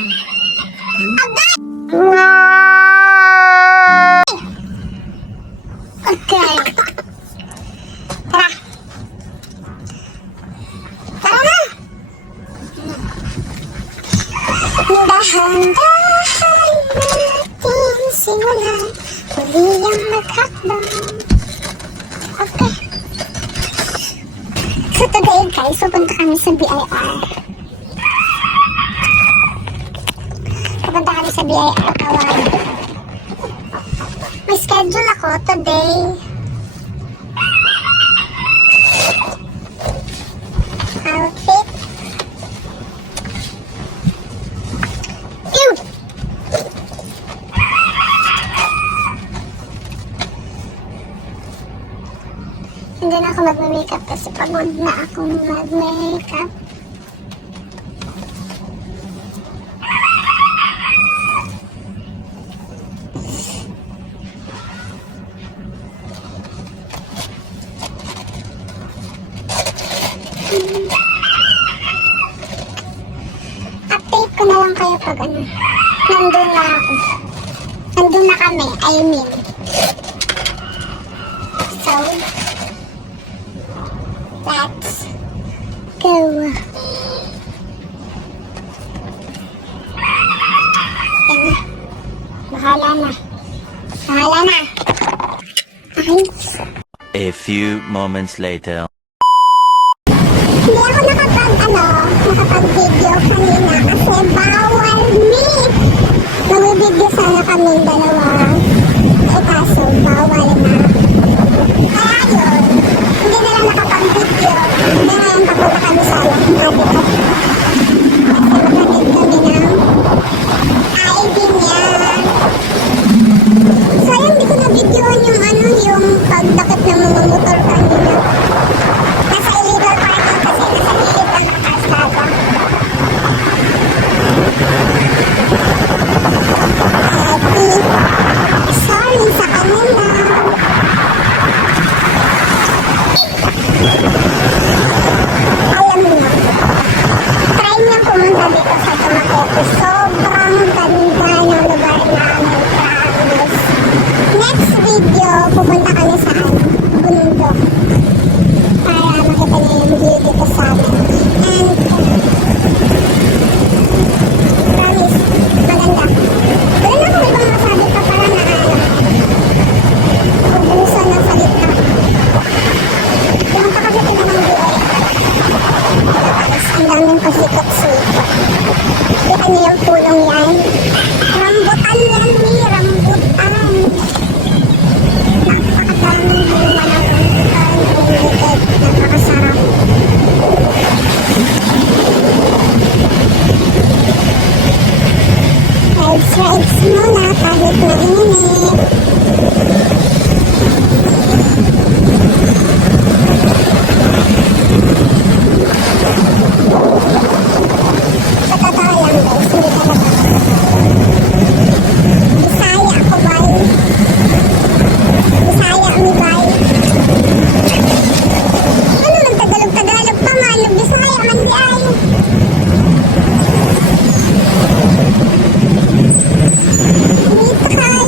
Okay. Tara. Tara na. Dahan-dahan natin simulan. Huli ang maghakbang. Okay. So today guys, pupunta kami sa BIR. Pupunta kami sa BIR Kawayan. May schedule ako today. Outfit. Ew! Hindi na ako mag-makeup kasi pagod na akong mag-makeup. Update ko na lang kayo pag ano. Nandun na ako. Nandun na kami, I mean. So, let's go. Yan na. Bahala na. Bahala na. Ay. A few moments later. Hindi ako nakapag-video kanina kasi bawal me. Mag-video sana kaming dalawa. Eh kaso, bawal na. Kaya yun, hindi na lang nakapag-video. Hindi ngayon papunta kami sa Habitat. Kasi magkakit kami ng ID niya. Sayang di ko na-videoan yung yung pagdakit ng mga motor kanina. Nasa illegal parking kasi nasa gilid ng kalsada. Sorry sa kanila. Alam mo na, try niyang pumunta dito sa Dumaguete. Sobrang ganda ng lugar namin, promise. Next video, pupunta kami sa bundok para makita niyo yung view dito sa amin. And promise, maganda. Wala na kung ibang masabi pa para ubusan ng salita. Pumunta kasi ito ng buhay. Ang daming pasikot-sikot. Kita niyo yung pulong yan. Rambutan yan, rambutan. Napakadaming bunga ng rambutan. Umilit, napakasarap. Rides muna kahit mainit. Sa totoo lang guys, hindi talaga. Bisaya ako bay. Bisaya mi bay. Ano man Tagalog pa man, Bisaya man di ay. Dito kayo.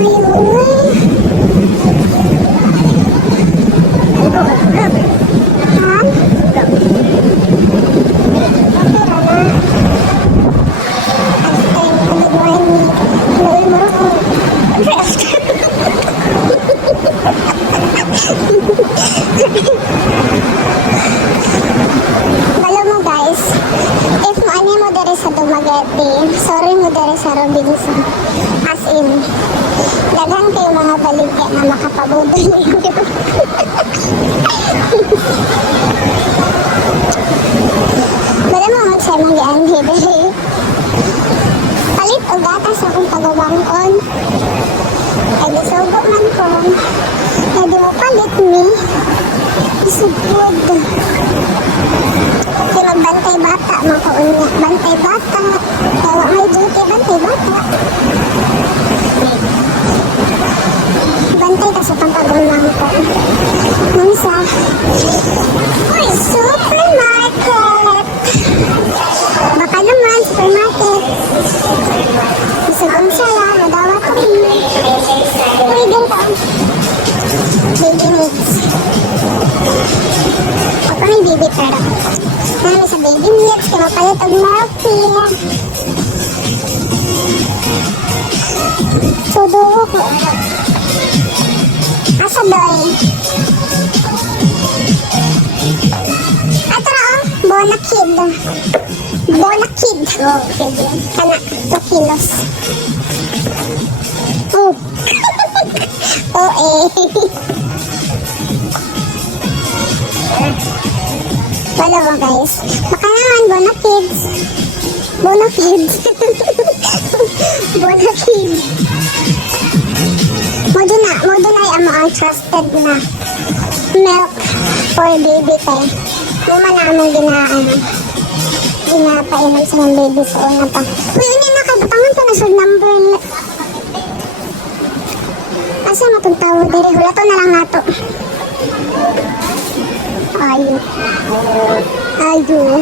Alam mo guys, if maani mo dere sa Dumaguete, sorry mo dere sa Robinson. As in, daghang kayo mga baligya na makapabudol ninyo. Wala mo mag-say mag-ianhi dere. Palit o gatas akong pagawangkon. Ay gisugo man ko. Ay di mo palit ni. Isugod. Kaya magbantay bata, makaunya. Bantay bata. Kaya may duty, bantay bata. Bantay ka sa pampagulang ko. Nung sa supermarket. Baka naman, supermarket. Isugong sala, madawa ko rin. Pwede ka. Baby mix. Ako may baby pero. Ano sa baby mix, kaya palit ang milky. Sudo ko. Asa doy? Ato na oh, Bonakid. Bonakid. Oh, pwede. Kana, 2 kilos. Oh. Oh eh. Wala mo guys. Baka naman, Bonakids. Bonakids. Bonakids. Modo na yung mga trusted na milk for baby kay. Muma namin ginapainom sa mga baby sa una pa. Uy, yun yung nakabatangan pa na sa number. Asa matagtawa diri? Wala to na lang nato. Ayo. Ayo.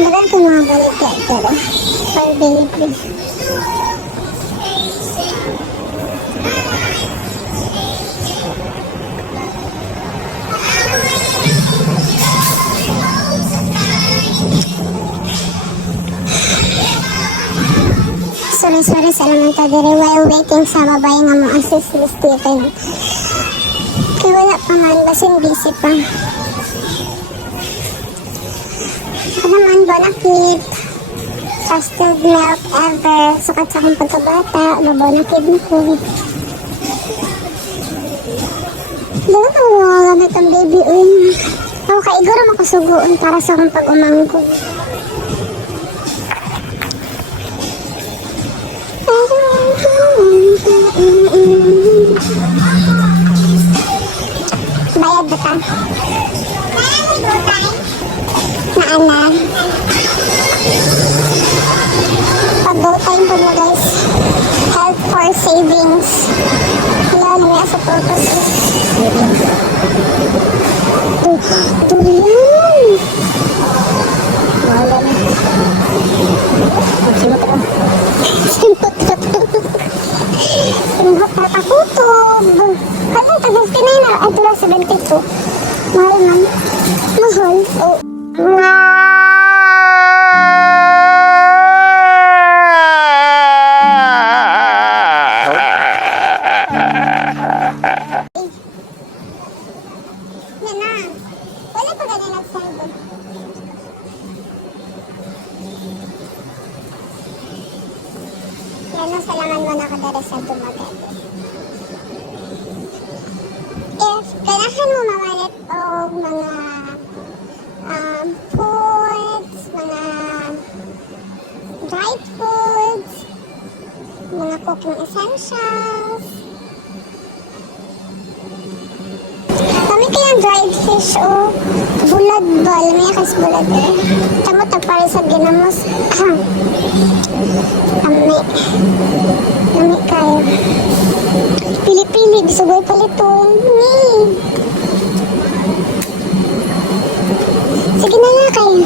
Dagan ko mga balik ya, pero for baby. Sorry sa naman ta diri while waiting sa babay nga mo assist ni Stephen. Kaya wala pa man, basin busy pa. Ako naman, Bonakid. Trusted milk ever. Sukat sa akong pagkabata. Bonakid na ko. Dito ka wala na itong baby. Ako kaiguro makasugoon para sa akong pag-umangko. Bayad ba ka? Naana. Pag-go time po mo guys. Help for savings. Wala nga sa purpose. Durian! Wala na. Simot ka. Simot ka. Simot ka pakutob. Kasi tagal tinay na. At wala 72. Mahal man. Mahal. Oh. Yan na. Wala pa ganyan nag-send. Yan na, salaman mo na kadara sa Dumaguete. If kailangan mo mamalit o mga foods, mga dried foods, mga cooking essentials. Kami kayang dried fish fish, oh. Bulad ba? Lamaya kas bulad eh. Tamo tagpare sa ginamos. Lami. Lami kayo. Pili-pili, bisugoy paliton. Sige na nga kayo.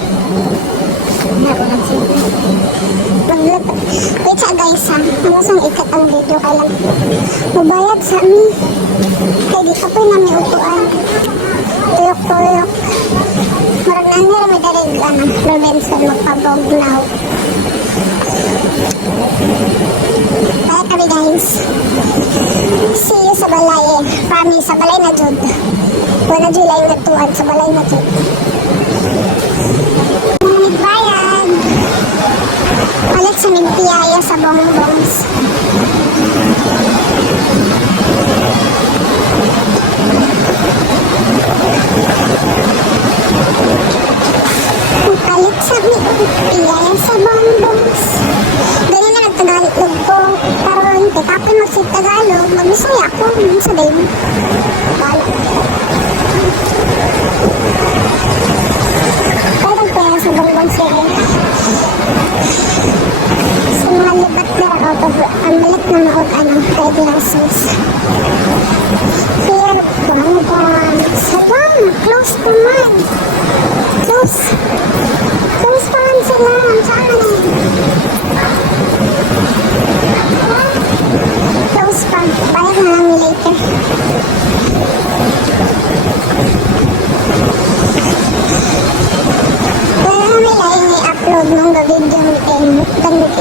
Mag-vlog. Wait sa guys ha. Ano sang ikat ang video ka lang. Mabayad sa amin. Kaya di ka po namin upuan. Tuyok-tuyok. Marag na nila may darig Robinson magpaboglaw. Bye kami guys. See you sa balay eh. Promise, sa balay na jud. Wala jud lang nagtuan sa balay na jud. Nagbayad. Palit sa migpiyaya sa bongbongs. Palit sa migpiyaya sa bongbongs. Ganyan na nagtagalog ko. Karon, kapin magsitagalog, mag-Bisaya ako. Sa din. Wala. Parang pera sa bongbongs din. Sa mga libat na out of ang malit na maot red losses. Here, bongbongs. Hala, close naman. Close. Close pa man sila. Saan na? Close pa. Bayad na lang later. Wala may laing i-upload nung video ni Gandit